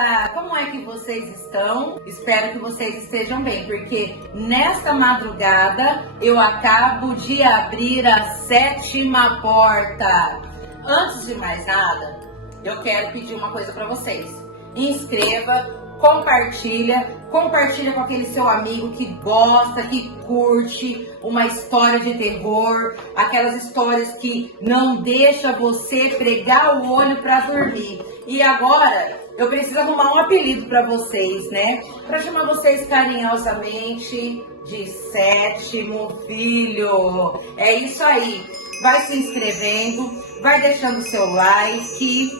Olá! Como é que vocês estão? Espero que vocês estejam bem, porque nesta madrugada eu acabo de abrir a 7ª porta. Antes de mais nada, eu quero pedir uma coisa para vocês. Inscreva, compartilha com aquele seu amigo que gosta, que curte uma história de terror, aquelas histórias que não deixa você pregar o olho para dormir. E agora eu preciso arrumar um apelido para vocês, né? Para chamar vocês carinhosamente de 7º filho. É isso aí. Vai se inscrevendo, vai deixando seu like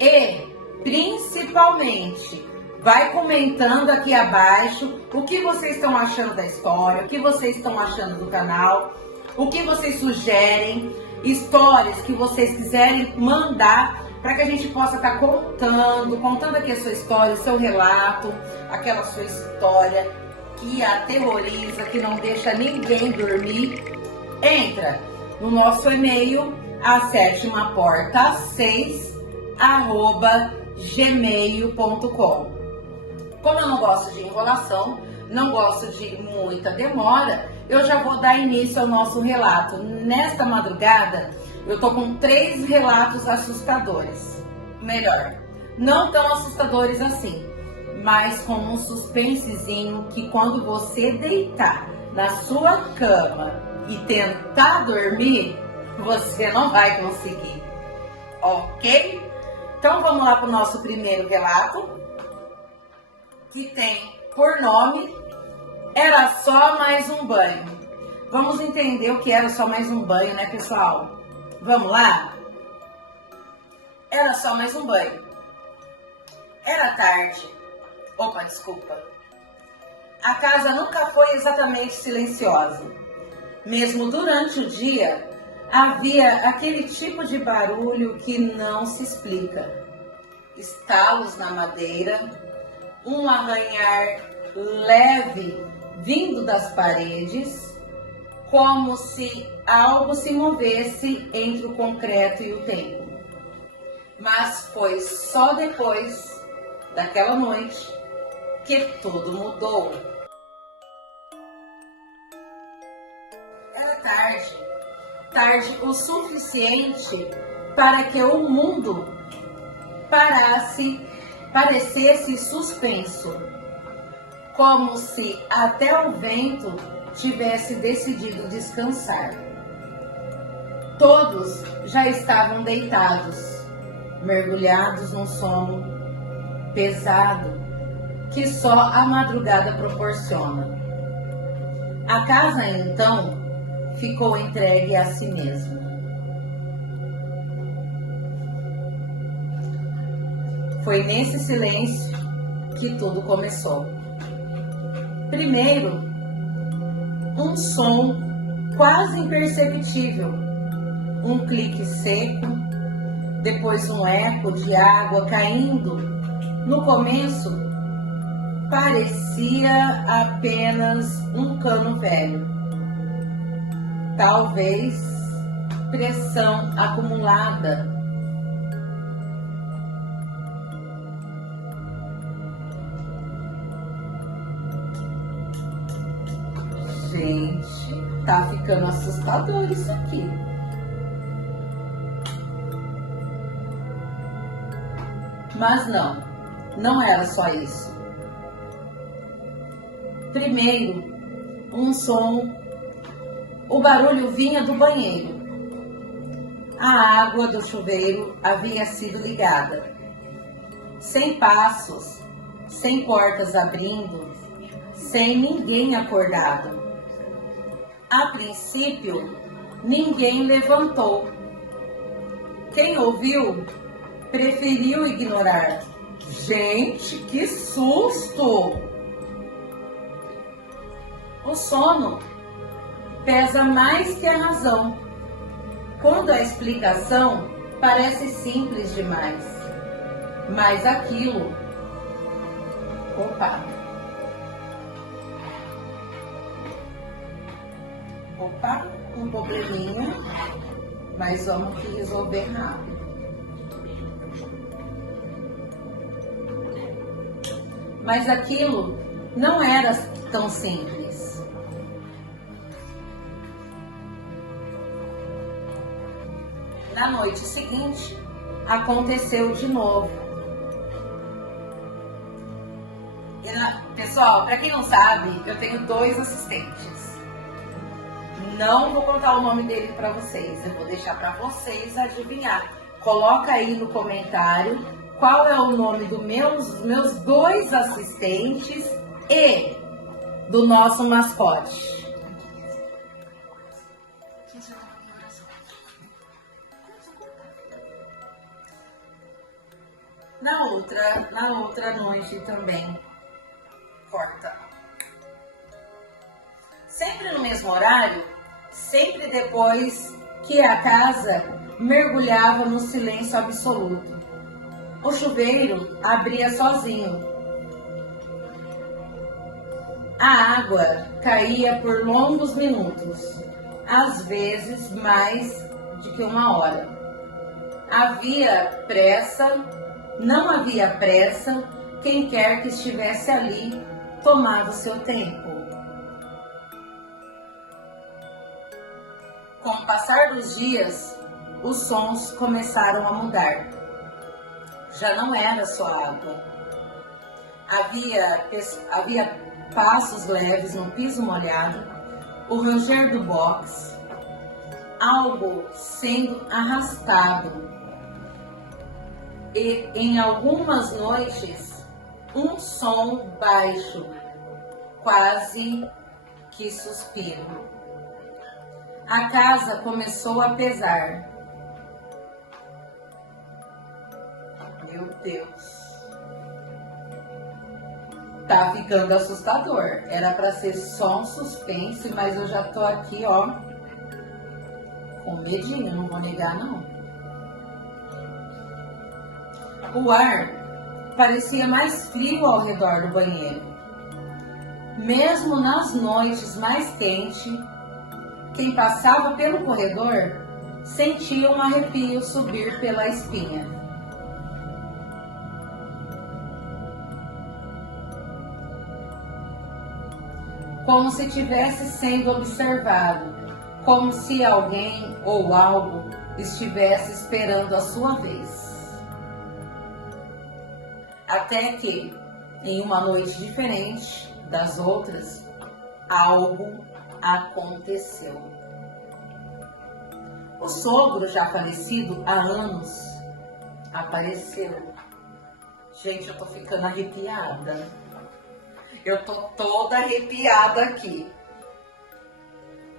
e principalmente vai comentando aqui abaixo o que vocês estão achando da história, o que vocês estão achando do canal, o que vocês sugerem, histórias que vocês quiserem mandar para que a gente possa estar contando aqui a sua história, o seu relato, aquela sua história que aterroriza, que não deixa ninguém dormir. Entra no nosso e-mail, a 7porta6@gmail.com. Como eu não gosto de enrolação, não gosto de muita demora, eu já vou dar início ao nosso relato. Nesta madrugada, eu tô com 3 relatos assustadores. Melhor, não tão assustadores assim, mas com um suspensezinho que quando você deitar na sua cama e tentar dormir, você não vai conseguir, ok? Então vamos lá para o nosso primeiro relato, que tem por nome Era Só Mais Um Banho. Vamos entender o que era só mais um banho, né, pessoal? Vamos lá? Era só mais um banho. Era tarde. Opa, desculpa. A casa nunca foi exatamente silenciosa. Mesmo durante o dia, havia aquele tipo de barulho que não se explica. Estalos na madeira, um arranhar leve vindo das paredes, como se algo se movesse entre o concreto e o tempo. Mas foi só depois daquela noite que tudo mudou. Era tarde o suficiente para que o mundo parecesse suspenso, como se até o vento tivesse decidido descansar. Todos já estavam deitados, mergulhados num sono pesado que só a madrugada proporciona. A casa, então, ficou entregue a si mesma. Foi nesse silêncio que tudo começou. Primeiro, um som quase imperceptível, um clique seco, depois um eco de água caindo. No começo, parecia apenas um cano velho. Talvez pressão acumulada. Gente, tá ficando assustador isso aqui. Mas não era só isso. Primeiro, um som. O barulho vinha do banheiro. A água do chuveiro havia sido ligada. Sem passos, sem portas abrindo, sem ninguém acordado. A princípio, ninguém levantou. Quem ouviu, preferiu ignorar. Gente, que susto! O sono pesa mais que a razão, quando a explicação parece simples demais. Mas aquilo... Opa, um probleminha, mas vamos resolver rápido. Mas aquilo não era tão simples. Na noite seguinte, aconteceu de novo. Pessoal, para quem não sabe, eu tenho 2 assistentes. Não vou contar o nome dele para vocês, eu vou deixar para vocês adivinhar. Coloca aí no comentário qual é o nome dos meus 2 assistentes e do nosso mascote. Na outra noite também. Corta. Sempre no mesmo horário, sempre depois que a casa mergulhava no silêncio absoluto. O chuveiro abria sozinho. A água caía por longos minutos, às vezes mais de que 1 hora. Não havia pressa, quem quer que estivesse ali tomava o seu tempo. Com o passar dos dias, os sons começaram a mudar. Já não era só água. Havia passos leves no piso molhado, o ranger do box, algo sendo arrastado. E em algumas noites, um som baixo, quase que suspiro. A casa começou a pesar. Meu Deus. Tá ficando assustador. Era para ser só um suspense, mas eu já tô aqui, ó, com medinho, não vou negar não. O ar parecia mais frio ao redor do banheiro. Mesmo nas noites mais quentes, quem passava pelo corredor sentia um arrepio subir pela espinha. Como se estivesse sendo observado, como se alguém ou algo estivesse esperando a sua vez. Até que, em uma noite diferente das outras, algo aconteceu. O sogro, já falecido há anos, apareceu. Gente, eu tô ficando arrepiada. Eu tô toda arrepiada aqui.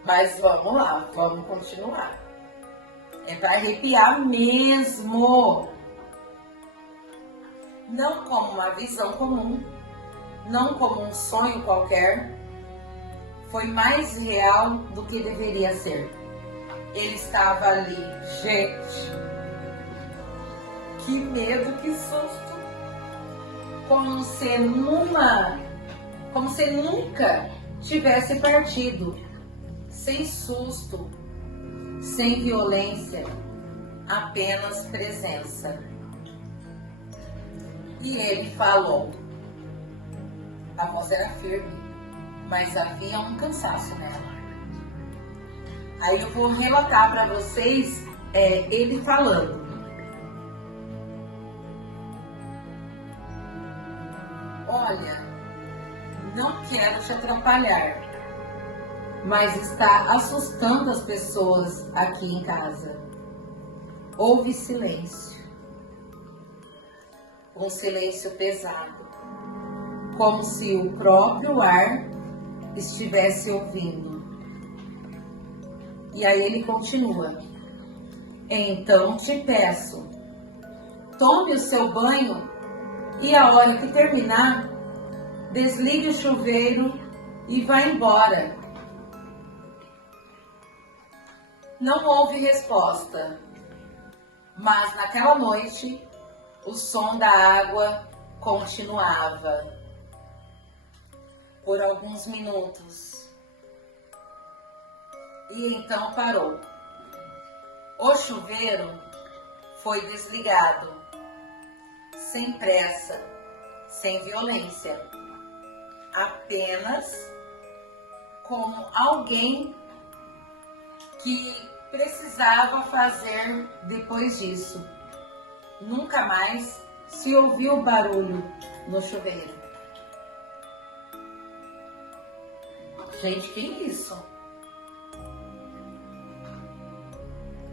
Mas vamos lá, vamos continuar. É para arrepiar mesmo. Não como uma visão comum, não como um sonho qualquer. Foi mais real do que deveria ser. Ele estava ali. Gente, que medo, que susto. Como se nunca tivesse partido. Sem susto, sem violência, apenas presença. E ele falou. A voz era firme, mas havia um cansaço nela. Aí eu vou relatar para vocês ele falando. Olha, não quero te atrapalhar, mas está assustando as pessoas aqui em casa. Houve silêncio. Um silêncio pesado, como se o próprio ar estivesse ouvindo. E aí ele continua. Então te peço, tome o seu banho e a hora que terminar, desligue o chuveiro e vá embora. Não houve resposta, mas naquela noite o som da água continuava por alguns minutos e então parou. O chuveiro foi desligado, sem pressa, sem violência, apenas como alguém que precisava fazer depois disso. Nunca mais se ouviu barulho no chuveiro. Gente, que isso?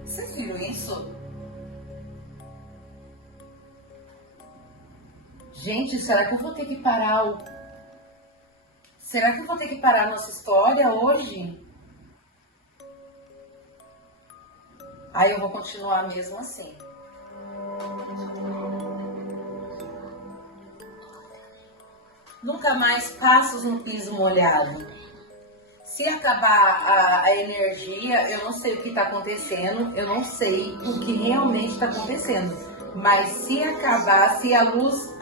Vocês viram isso? Gente, será que eu vou ter que parar Será que eu vou ter que parar a nossa história hoje? Aí eu vou continuar mesmo assim. Nunca mais passos no piso molhado. Se acabar a energia, eu não sei o que está acontecendo, eu não sei o que realmente está acontecendo. Mas se acabar, se a luz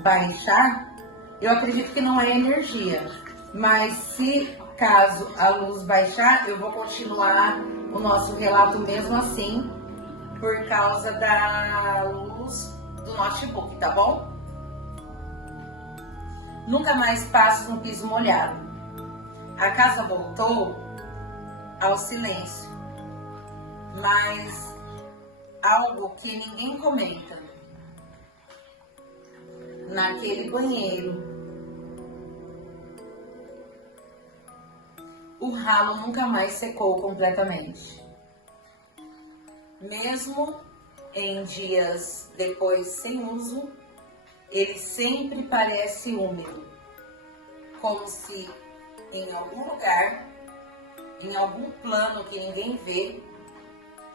baixar, eu acredito que não é energia. Mas se caso a luz baixar, eu vou continuar o nosso relato mesmo assim, por causa da luz do notebook, tá bom? Nunca mais passos no piso molhado. A casa voltou ao silêncio, mas algo que ninguém comenta. Naquele banheiro, o ralo nunca mais secou completamente. Mesmo em dias depois sem uso, ele sempre parece úmido, como se em algum lugar, em algum plano que ninguém vê,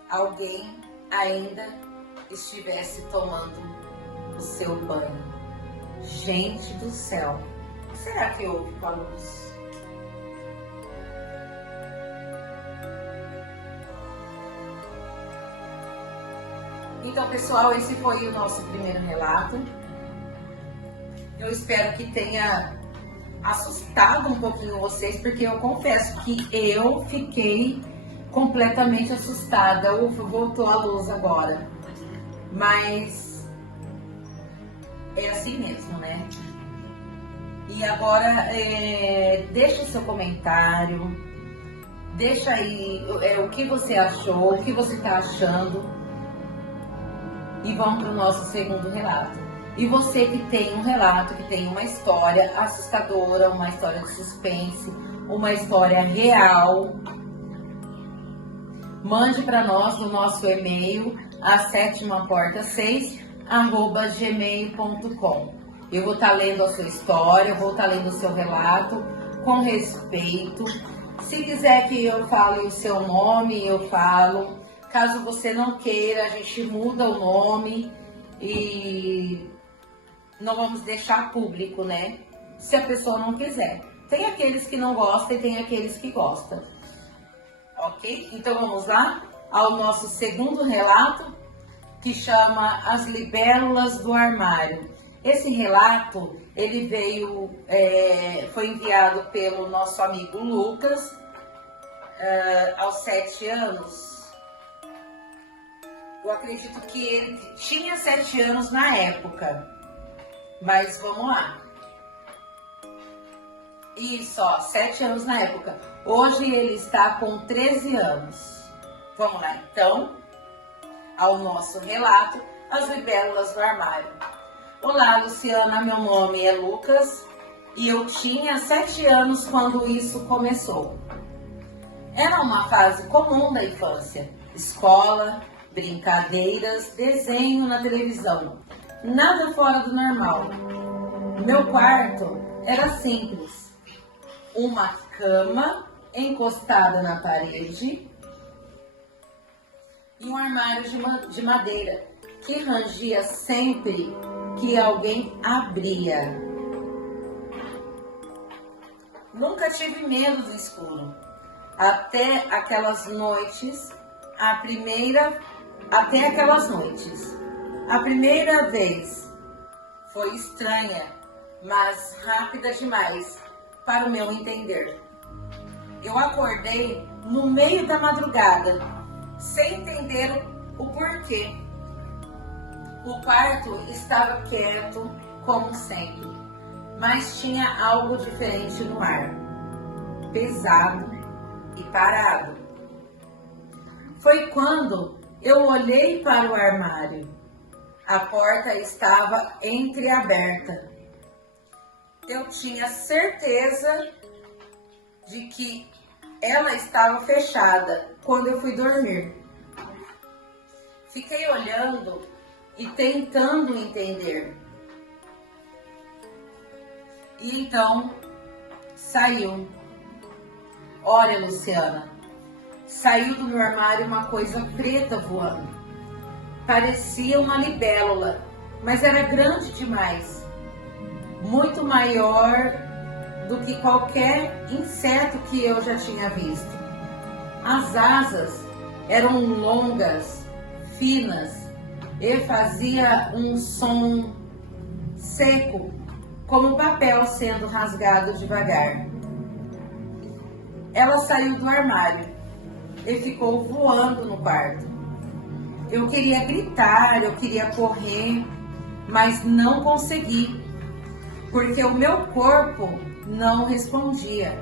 alguém ainda estivesse tomando o seu banho. Gente do céu, o que será que houve com a luz? Então, pessoal, esse foi o nosso primeiro relato. Eu espero que tenha assustado um pouquinho vocês, porque eu confesso que eu fiquei completamente assustada. Ufa, voltou a luz agora. Mas é assim mesmo, né? E agora, deixa o seu comentário, deixa aí o que você achou, o que você está achando. E vamos para o nosso segundo relato. E você que tem um relato, que tem uma história assustadora, uma história de suspense, uma história real, mande para nós no nosso e-mail, asetimaporta6@gmail.com. Eu vou estar lendo a sua história, eu vou estar lendo o seu relato com respeito. Se quiser que eu fale o seu nome, eu falo. Caso você não queira, a gente muda o nome e não vamos deixar público, né? Se a pessoa não quiser. Tem aqueles que não gostam e tem aqueles que gostam. Ok? Então vamos lá ao nosso segundo relato, que chama As Libélulas do Armário. Esse relato, ele foi enviado pelo nosso amigo Lucas, aos 7 anos. Eu acredito que ele tinha 7 anos na época, mas vamos lá. Isso, ó, 7 anos na época. Hoje ele está com 13 anos. Vamos lá, então, ao nosso relato, As Libélulas do Armário. Olá, Luciana, meu nome é Lucas e eu tinha 7 anos quando isso começou. Era uma fase comum da infância, escola, brincadeiras, desenho na televisão, nada fora do normal. Meu quarto era simples, uma cama encostada na parede e um armário de madeira que rangia sempre que alguém abria. Nunca tive medo do escuro, até aquelas noites. A primeira vez foi estranha, mas rápida demais para o meu entender. Eu acordei no meio da madrugada, sem entender o porquê. O quarto estava quieto, como sempre, mas tinha algo diferente no ar, pesado e parado. Foi quando eu olhei para o armário. A porta estava entreaberta. Eu tinha certeza de que ela estava fechada quando eu fui dormir. Fiquei olhando e tentando entender. E então saiu. Olha, Luciana, saiu do meu armário uma coisa preta voando. Parecia uma libélula, mas era grande demais. Muito maior do que qualquer inseto que eu já tinha visto. As asas eram longas, finas e fazia um som seco, como papel sendo rasgado devagar. Ela saiu do armário e ficou voando no quarto. Eu queria gritar, eu queria correr, mas não consegui, porque o meu corpo não respondia.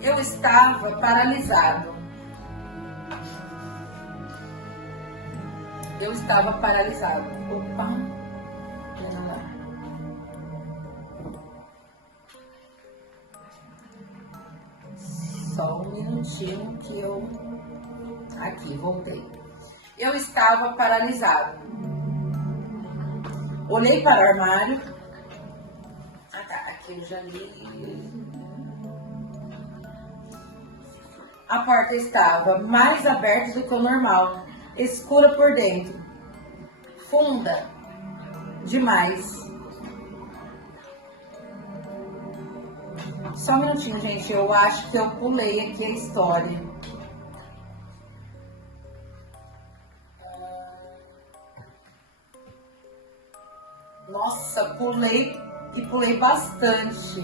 Eu estava paralisado. Opa, vamos lá. Só um minutinho que eu... Aqui, voltei. Eu estava paralisado. Olhei para o armário. Ah, tá. Aqui eu já li. A porta estava mais aberta do que o normal. Escura por dentro. Funda demais. Só um minutinho, gente. Eu acho que eu pulei aqui a história. Nossa, pulei e pulei bastante.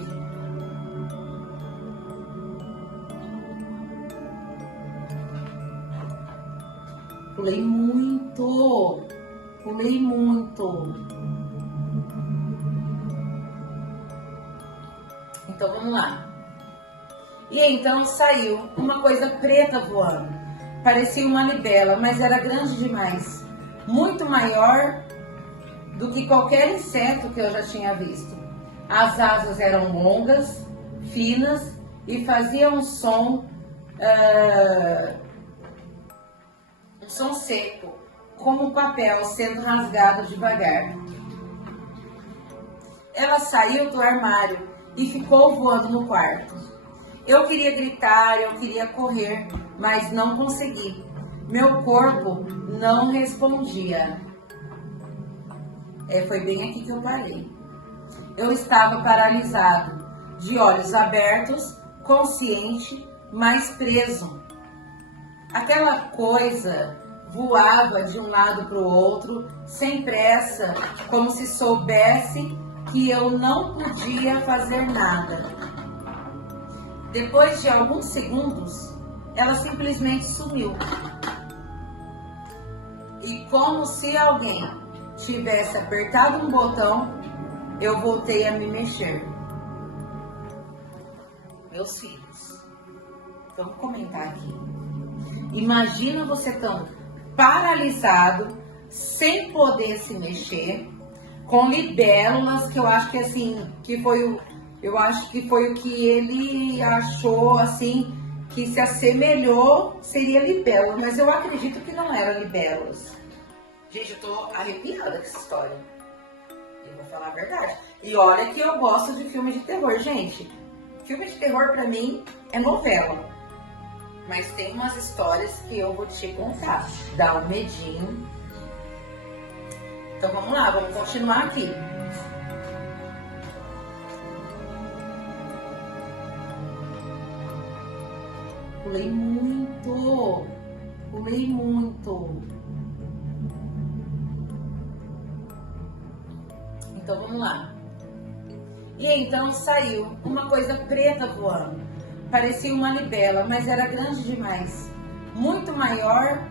Pulei muito. Então vamos lá. E então saiu uma coisa preta voando. Parecia uma libela, mas era grande demais. Muito maior do que qualquer inseto que eu já tinha visto. As asas eram longas, finas e faziam um som seco, como papel sendo rasgado devagar. Ela saiu do armário e ficou voando no quarto. Eu queria gritar, eu queria correr, mas não consegui. Meu corpo não respondia. Foi bem aqui que eu parei. Eu estava paralisado, de olhos abertos, consciente, mas preso. Aquela coisa voava de um lado para o outro, sem pressa, como se soubesse que eu não podia fazer nada. Depois de alguns segundos, ela simplesmente sumiu. E como se alguém tivesse apertado um botão, eu voltei a me mexer. Meus filhos, vamos comentar aqui. Imagina você tão paralisado, sem poder se mexer, com libélulas, que eu acho que assim, eu acho que foi o que ele achou assim, que se assemelhou, seria libélula, mas eu acredito que não era libélulas. Gente, eu tô arrepiada com essa história. Eu vou falar a verdade. E olha que eu gosto de filme de terror, gente. Filme de terror pra mim é novela. Mas tem umas histórias que eu vou te contar. Dá um medinho. Então vamos lá, vamos continuar aqui. Pulei muito. Então vamos lá. E então saiu uma coisa preta voando. Parecia uma libela, mas era grande demais. Muito maior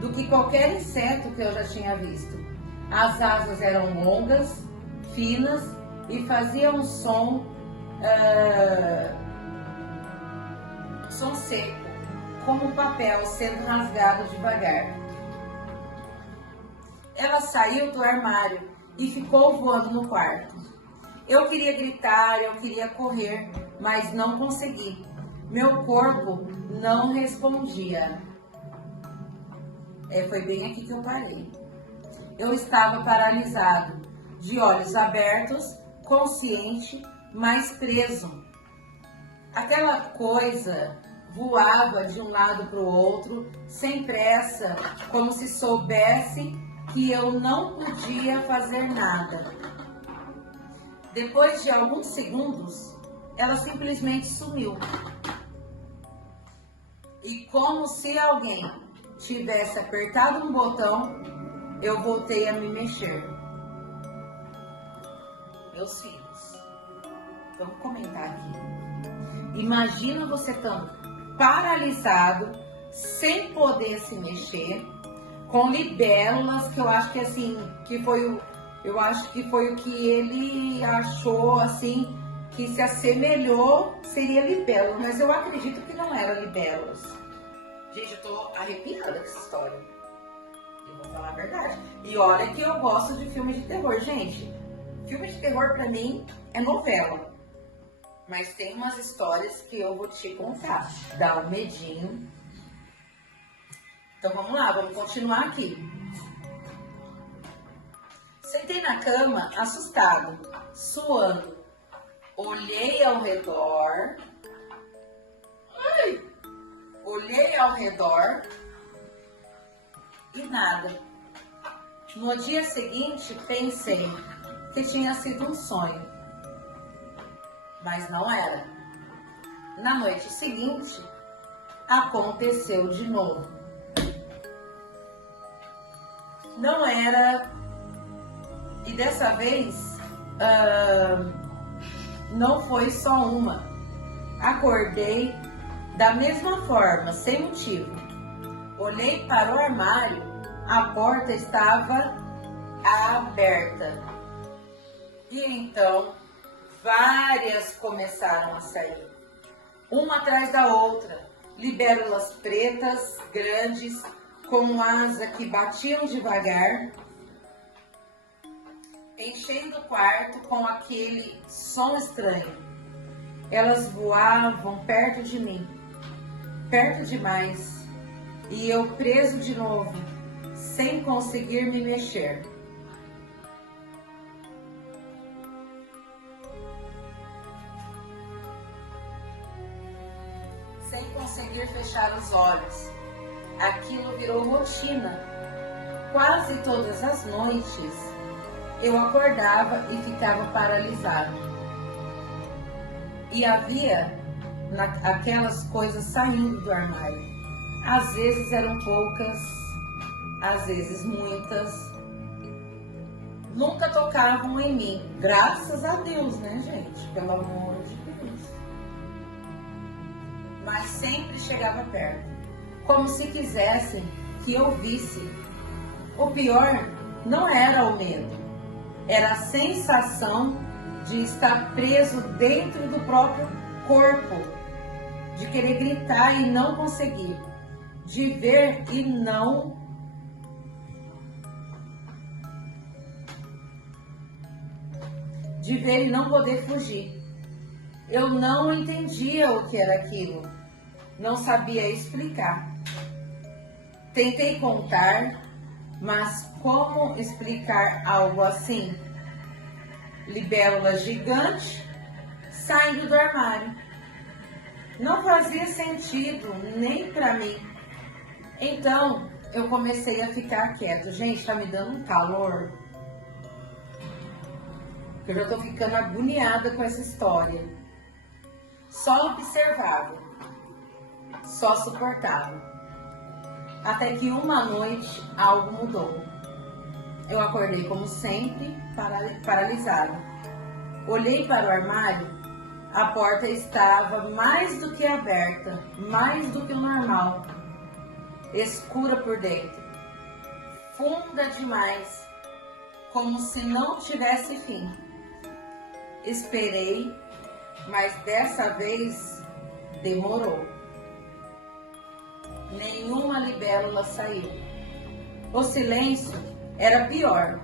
do que qualquer inseto que eu já tinha visto. As asas eram longas, finas e fazia um som seco, como um papel sendo rasgado devagar. Ela saiu do armário e ficou voando no quarto. Eu queria gritar, eu queria correr, mas não consegui. Meu corpo não respondia. Foi bem aqui que eu parei. Eu estava paralisado, de olhos abertos, consciente, mas preso. Aquela coisa voava de um lado para o outro, sem pressa, como se soubesse que eu não podia fazer nada. Depois de alguns segundos, ela simplesmente sumiu. E como se alguém tivesse apertado um botão, eu voltei a me mexer. Meus filhos, vamos comentar aqui. Imagina você estando paralisado, sem poder se mexer, com libélulas, que eu acho que assim, eu acho que foi o que ele achou assim, que se assemelhou, seria libélula, mas eu acredito que não era libélulas. Gente, eu tô arrepiada com essa história. Eu vou falar a verdade. E olha que eu gosto de filmes de terror, gente. Filme de terror pra mim é novela. Mas tem umas histórias que eu vou te contar. Dá um medinho. Então vamos lá, vamos continuar aqui. Sentei na cama, assustado, suando. Olhei ao redor. Olhei ao redor e nada. No dia seguinte, pensei que tinha sido um sonho, mas não era. Na noite seguinte, aconteceu de novo. Não era, e dessa vez não foi só uma. Acordei da mesma forma, sem motivo. Olhei para o armário, a porta estava aberta. E então, várias começaram a sair, uma atrás da outra. Libélulas pretas, grandes, com asa que batiam devagar, enchendo o quarto com aquele som estranho. Elas voavam perto de mim, perto demais, e eu preso de novo, sem conseguir me mexer. Sem conseguir fechar os olhos. Aquilo virou rotina. Quase todas as noites, eu acordava e ficava paralisado. E havia aquelas coisas saindo do armário. Às vezes eram poucas, às vezes muitas. Nunca tocavam em mim. Graças a Deus, né, gente? Pelo amor de Deus. Mas sempre chegava perto, como se quisessem que eu visse. O pior não era o medo, era a sensação de estar preso dentro do próprio corpo, de querer gritar e não conseguir, de ver e não poder fugir. Eu não entendia o que era aquilo, não sabia explicar. Tentei contar, mas como explicar algo assim? Libélula gigante saindo do armário. Não fazia sentido nem para mim. Então eu comecei a ficar quieto. Gente, tá me dando um calor. Eu já tô ficando agoniada com essa história. Só observava, só suportava. Até que uma noite algo mudou. Eu acordei como sempre, paralisado. Olhei para o armário, a porta estava mais do que aberta, mais do que o normal. Escura por dentro, funda demais, como se não tivesse fim. esperei, mas dessa vez demorou. Nenhuma libélula saiu. O silêncio era pior,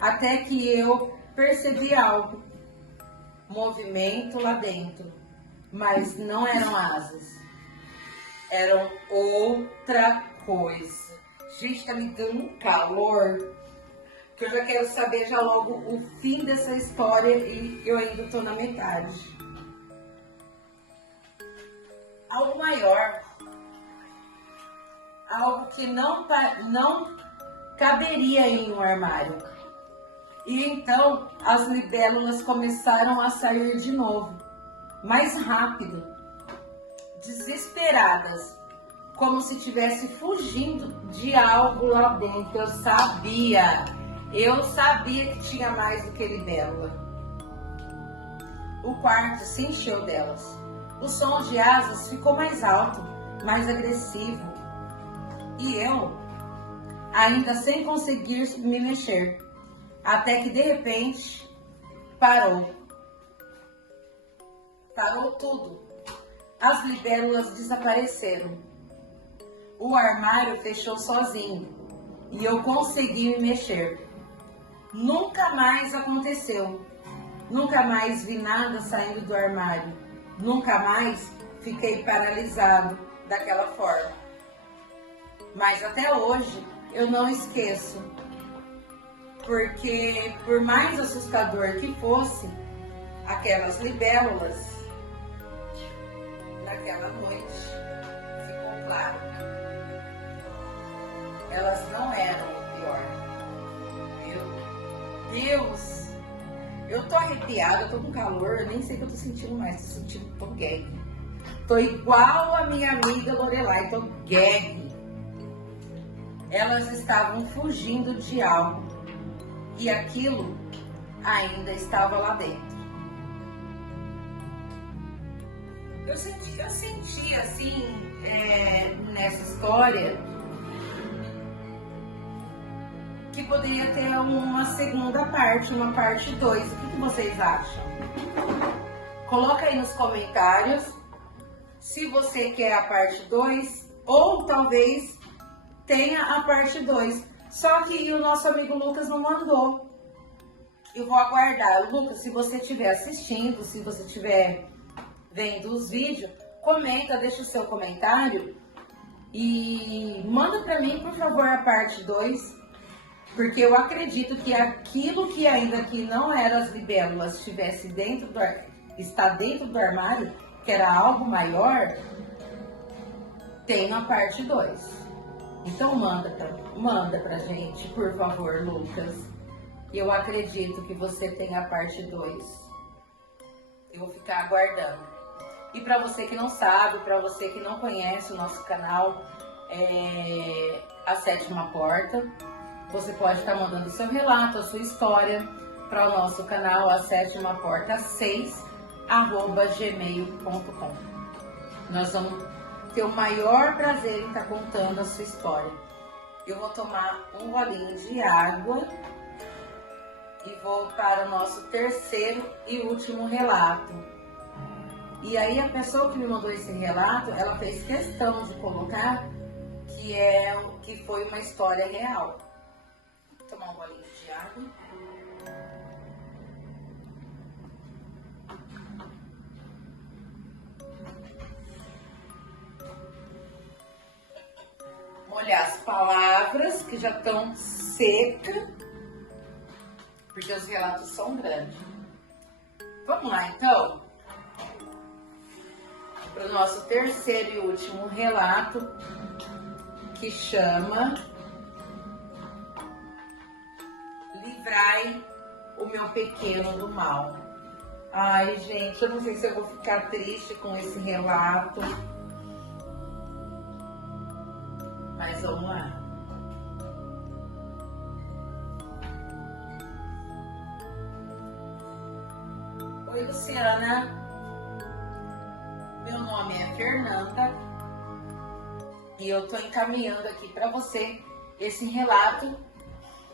até que eu percebi algo, movimento lá dentro, mas não eram asas, eram outra coisa. Gente, tá me dando um calor, que eu já quero saber já logo o fim dessa história e eu ainda tô na metade. Algo maior, algo que não caberia em um armário. E então as libélulas começaram a sair de novo, mais rápido, desesperadas, como se estivesse fugindo de algo lá dentro. Eu sabia que tinha mais do que libélula. O quarto se encheu delas. O som de asas ficou mais alto, mais agressivo. E eu, ainda sem conseguir me mexer, até que de repente parou. Parou tudo. As libélulas desapareceram. O armário fechou sozinho e eu consegui me mexer. Nunca mais aconteceu. Nunca mais vi nada saindo do armário. Nunca mais fiquei paralisado daquela forma. Mas até hoje eu não esqueço. Porque por mais assustador que fosse, aquelas libélulas, naquela noite, ficou claro, elas não eram o pior. Meu Deus, eu tô arrepiada, eu tô com calor, eu nem sei o que eu tô sentindo mais, tô sentindo, tô gag. Tô igual a minha amiga Lorelai, tô gag. Elas estavam fugindo de algo e aquilo ainda estava lá dentro. Eu senti assim, nessa história, que poderia ter uma segunda parte, uma parte 2. O que vocês acham? Coloca aí nos comentários se você quer a parte 2 ou talvez tenha a parte 2. Só que o nosso amigo Lucas não mandou. Eu vou aguardar. Lucas, se você estiver assistindo, se você estiver vendo os vídeos, comenta, deixa o seu comentário e manda para mim, por favor, a parte 2. Porque eu acredito que aquilo que ainda que não era as libélulas está dentro do armário, que era algo maior, tem na parte 2. Então manda pra gente, por favor, Lucas. Eu acredito que você tem a parte 2. Eu vou ficar aguardando. E para você que não sabe, para você que não conhece o nosso canal, A Sétima Porta, você pode estar mandando o seu relato, a sua história para o nosso canal, A Sétima Porta 6, @gmail.com. Nós vamos ter o maior prazer em estar contando a sua história. Eu vou tomar um golinho de água e vou para o nosso terceiro e último relato. E aí a pessoa que me mandou esse relato, ela fez questão de colocar que foi uma história real. Vou tomar um golinho de água. Molhar as palavras que já estão secas, porque os relatos são grandes. Vamos lá, então, para o nosso terceiro e último relato, que chama Livrai o Meu Pequeno do Mal. Ai, gente, eu não sei se eu vou ficar triste com esse relato, mas vamos lá. Oi, Luciana. Meu nome é Fernanda e eu tô encaminhando aqui para você esse relato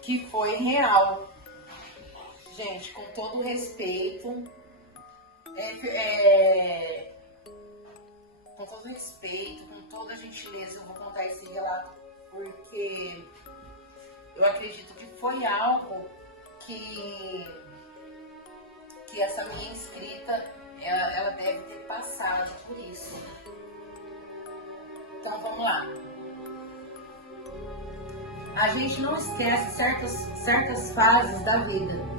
que foi real. Gente, com todo o respeito, com todo o respeito, com toda a gentileza, eu vou contar esse relato porque eu acredito que foi algo que essa minha inscrita, ela deve ter passado por isso. Então vamos lá. A gente não esquece certas fases da vida.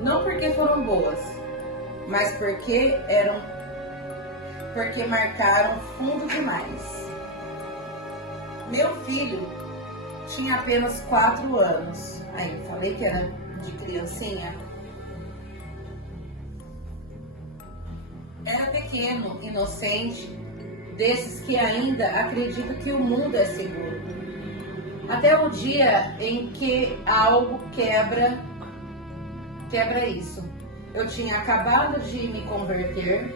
Não porque foram boas, mas porque marcaram fundo demais. Meu filho tinha apenas 4 anos. Aí, falei que era de criancinha. Era pequeno, inocente, desses que ainda acreditam que o mundo é seguro. Até o dia em que algo quebra isso. Eu tinha acabado de me converter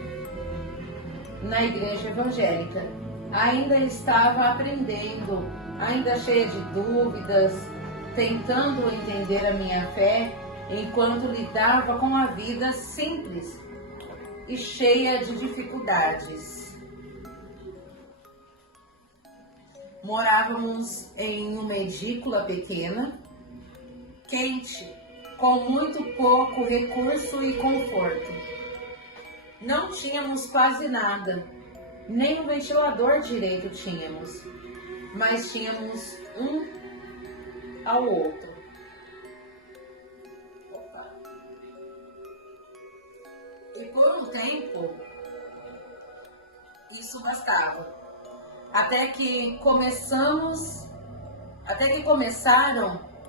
na igreja evangélica. Ainda estava aprendendo, ainda cheia de dúvidas, tentando entender a minha fé, enquanto lidava com a vida simples e cheia de dificuldades. Morávamos em uma edícula pequena, quente, com muito pouco recurso e conforto. Não tínhamos quase nada, nem um ventilador direito tínhamos, mas tínhamos um ao outro. E por um tempo, isso bastava. Até que começaram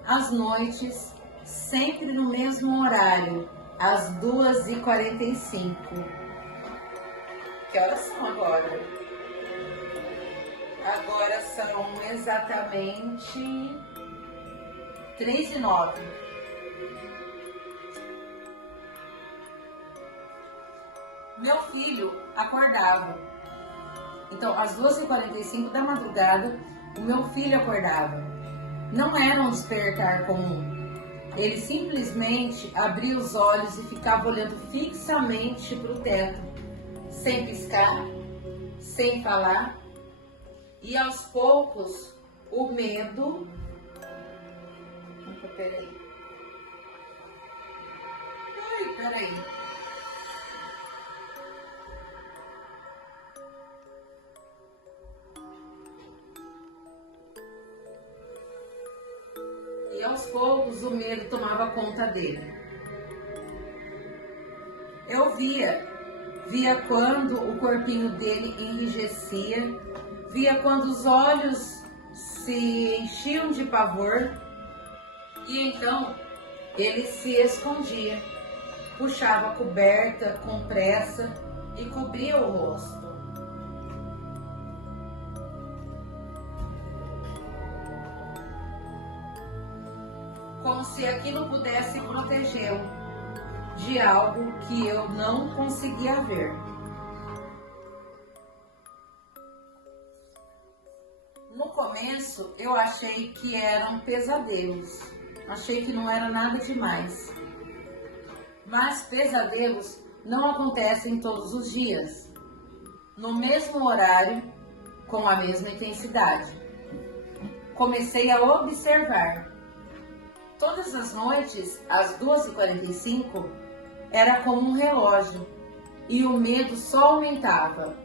as noites, sempre no mesmo horário, às 2h45. Que horas são agora? Agora são exatamente 3h09. Meu filho acordava. Então, às 2h45 da madrugada, o meu filho acordava. Não era um despertar comum. Ele simplesmente abria os olhos e ficava olhando fixamente para o teto, sem piscar, sem falar. E aos poucos, o medo... Peraí. E aos poucos o medo tomava conta dele. Eu via quando o corpinho dele enrijecia, via quando os olhos se enchiam de pavor, e então ele se escondia, puxava a coberta com pressa e cobria o rosto. Como se aquilo pudesse protegê-lo de algo que eu não conseguia ver. No começo, eu achei que eram pesadelos. Achei que não era nada demais. Mas pesadelos não acontecem todos os dias, no mesmo horário, com a mesma intensidade. Comecei a observar. Todas as noites, às 2h45, era como um relógio, e o medo só aumentava.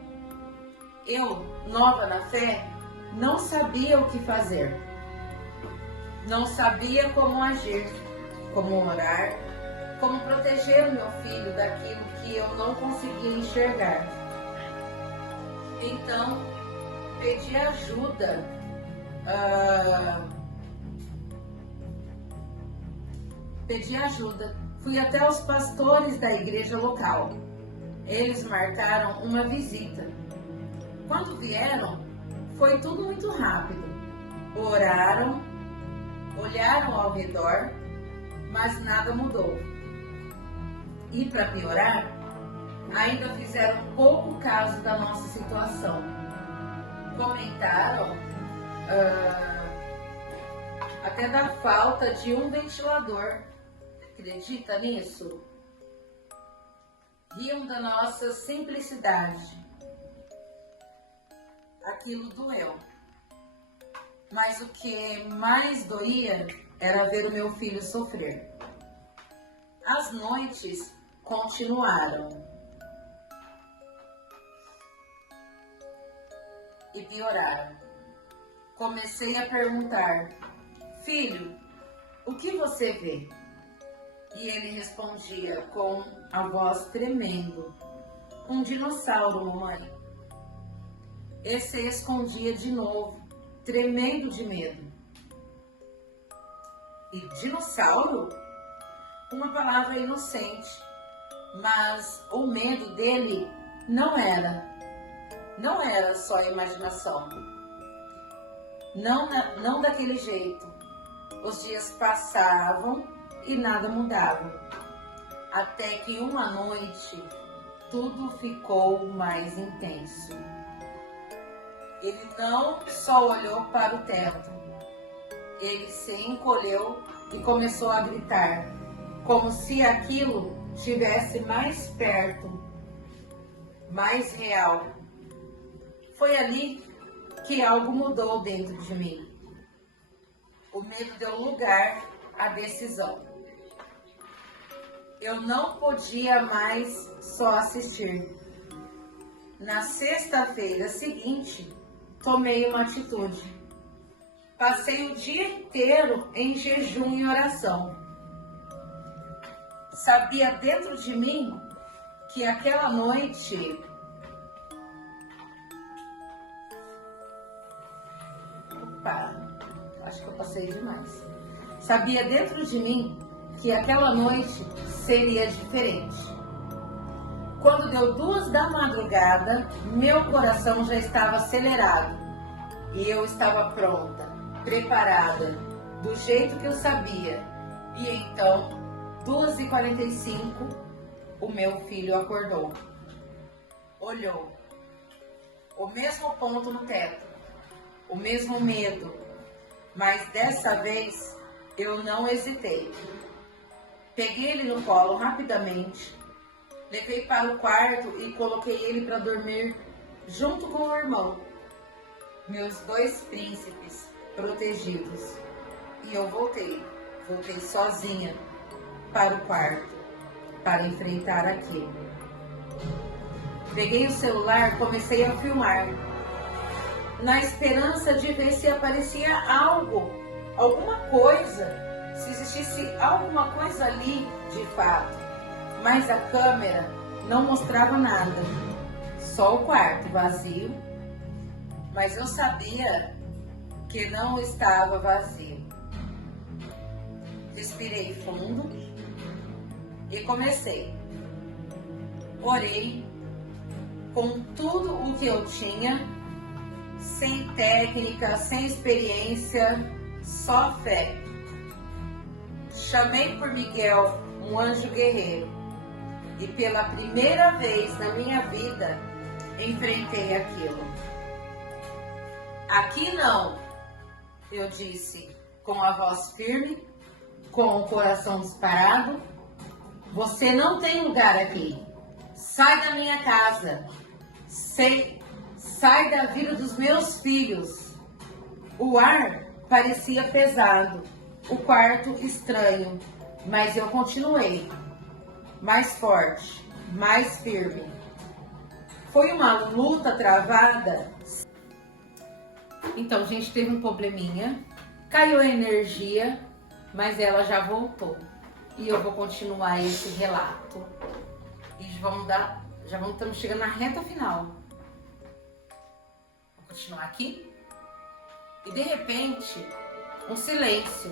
Eu, nova na fé, não sabia o que fazer. Não sabia como agir, como orar, como proteger o meu filho daquilo que eu não conseguia enxergar. Então, pedi ajuda. Fui até os pastores da igreja local. Eles marcaram uma visita. Quando vieram, foi tudo muito rápido. Oraram, olharam ao redor, mas nada mudou. E para piorar, ainda fizeram pouco caso da nossa situação. Comentaram até da falta de um ventilador acredita nisso? Riam da nossa simplicidade. Aquilo doeu. Mas o que mais doía era ver o meu filho sofrer. As noites continuaram. E pioraram. Comecei a perguntar: filho, o que você vê? E ele respondia com a voz tremendo: um dinossauro, mamãe. E se escondia de novo, tremendo de medo. E dinossauro? Uma palavra inocente, mas o medo dele não era só imaginação. Não daquele jeito. Os dias passavam e nada mudava. Até que uma noite tudo ficou mais intenso. Ele não só olhou para o teto, ele se encolheu e começou a gritar, como se aquilo estivesse mais perto, mais real. Foi ali que algo mudou dentro de mim. O medo deu lugar à decisão. Eu não podia mais só assistir. Na sexta-feira seguinte, tomei uma atitude. Passei o dia inteiro em jejum e oração. Sabia dentro de mim que aquela noite acho que eu passei demais. Sabia dentro de mim que aquela noite seria diferente. Quando deu 2 da madrugada, meu coração já estava acelerado e eu estava pronta, preparada, do jeito que eu sabia. E então, 2h45, o meu filho acordou. Olhou. O mesmo ponto no teto, o mesmo medo, mas dessa vez eu não hesitei. Peguei ele no colo rapidamente, levei para o quarto e coloquei ele para dormir junto com o irmão, meus 2 príncipes protegidos. E eu voltei sozinha para o quarto para enfrentar aquilo. Peguei o celular, comecei a filmar, na esperança de ver se aparecia alguma coisa, se existisse alguma coisa ali de fato. Mas a câmera não mostrava nada, só o quarto vazio. Mas eu sabia que não estava vazio. Respirei fundo e comecei. Orei com tudo o que eu tinha, sem técnica, sem experiência, só fé. Chamei por Miguel, um anjo guerreiro, e pela primeira vez na minha vida enfrentei aquilo. Aqui não, eu disse com a voz firme, com o coração disparado. Você não tem lugar aqui. Sai da minha casa. Sai da vida dos meus filhos. O ar parecia pesado, o quarto estranho, mas eu continuei, mais forte, mais firme. Foi uma luta travada. Então, gente, teve um probleminha, caiu a energia, mas ela já voltou. E eu vou continuar esse relato. E estamos chegando na reta final. Vou continuar aqui. E de repente, um silêncio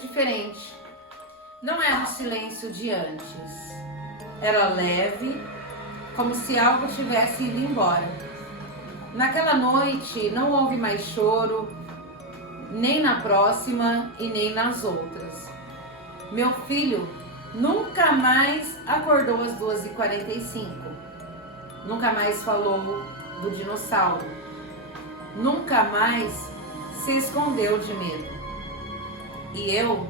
diferente. Não era o silêncio de antes. Era leve, como se algo tivesse ido embora. Naquela noite não houve mais choro, nem na próxima e nem nas outras. Meu filho nunca mais acordou às 2h45. Nunca mais falou do dinossauro. Nunca mais se escondeu de medo. E eu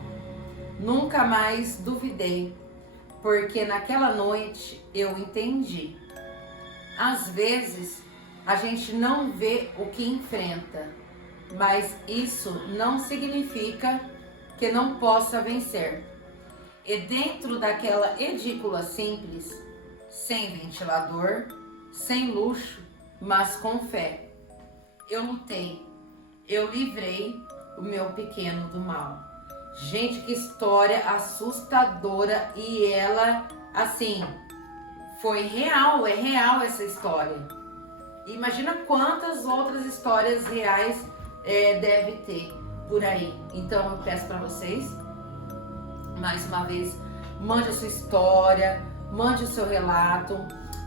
Nunca mais duvidei, porque naquela noite eu entendi. Às vezes a gente não vê o que enfrenta, mas isso não significa que não possa vencer. E dentro daquela edícula simples, sem ventilador, sem luxo, mas com fé, eu lutei, eu livrei o meu pequeno do mal. Gente, que história assustadora, e ela, assim, foi real, é real essa história. Imagina quantas outras histórias reais deve ter por aí. Então eu peço para vocês, mais uma vez, mande a sua história, mande o seu relato,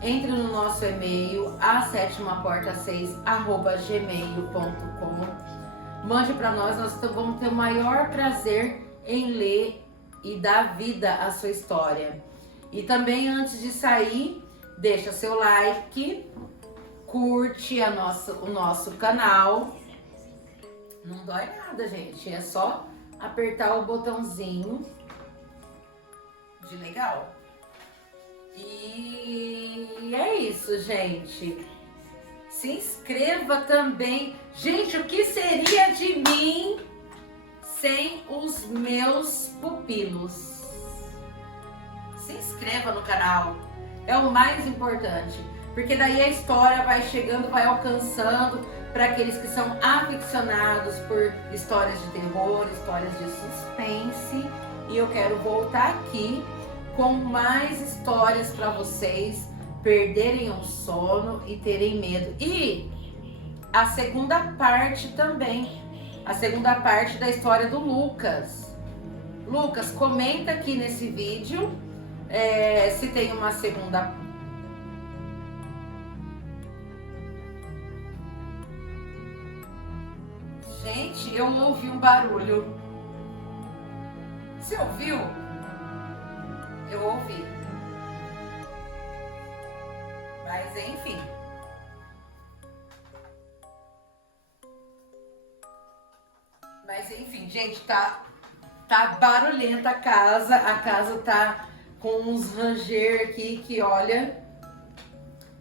entre no nosso e-mail, asetmaporta6@gmail.com. Mande para nós vamos ter o maior prazer em ler e dar vida à sua história. E também, antes de sair, deixa seu like, curte o nosso canal. Não dói nada, gente, é só apertar o botãozinho de legal. E é isso, gente. Se inscreva também. Gente, o que seria de mim sem os meus pupilos? Se inscreva no canal, é o mais importante, porque daí a história vai chegando, vai alcançando para aqueles que são aficionados por histórias de terror, histórias de suspense. E eu quero voltar aqui com mais histórias para vocês perderem o sono e terem medo. E a segunda parte também, a segunda parte da história do Lucas. Lucas, comenta aqui nesse vídeo se tem uma segunda. Gente, eu ouvi um barulho. Você ouviu? Eu ouvi. Mas enfim. Gente, tá barulhenta a casa. A casa tá com uns ranger aqui que olha.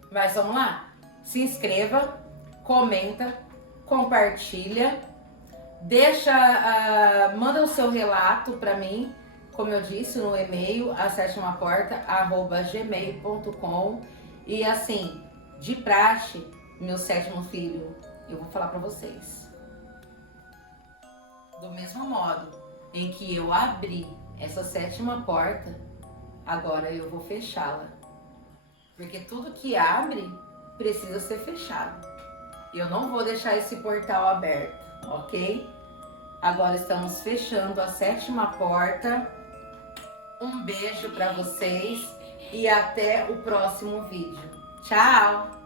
Mas vamos lá. Se inscreva, comenta, compartilha, manda o seu relato para mim, como eu disse, no e-mail asetmaporta@gmail.com. E assim, de praxe, meu sétimo filho, eu vou falar para vocês. Do mesmo modo em que eu abri essa sétima porta, agora eu vou fechá-la. Porque tudo que abre precisa ser fechado. Eu não vou deixar esse portal aberto, ok? Agora estamos fechando a sétima porta. Um beijo para vocês e até o próximo vídeo. Tchau!